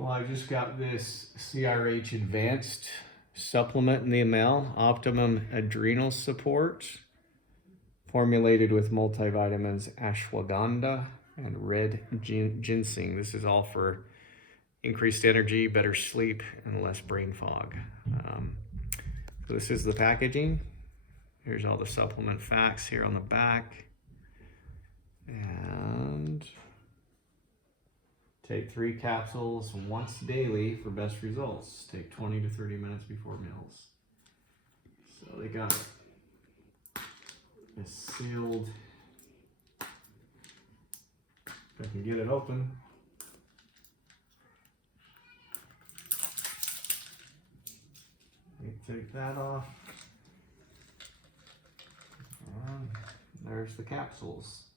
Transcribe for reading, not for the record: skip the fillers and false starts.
Well, I just got this CRH-Advanced supplement in the mail, Optimum Adrenal Support, formulated with multivitamins ashwagandha and red ginseng. This is all for increased energy, better sleep, and less brain fog. So this is the packaging. Here's all the supplement facts here on the back. And take 3 capsules once daily for best results. Take 20 to 30 minutes before meals. So they got a sealed, if I can get it open. Take that off. And there's the capsules.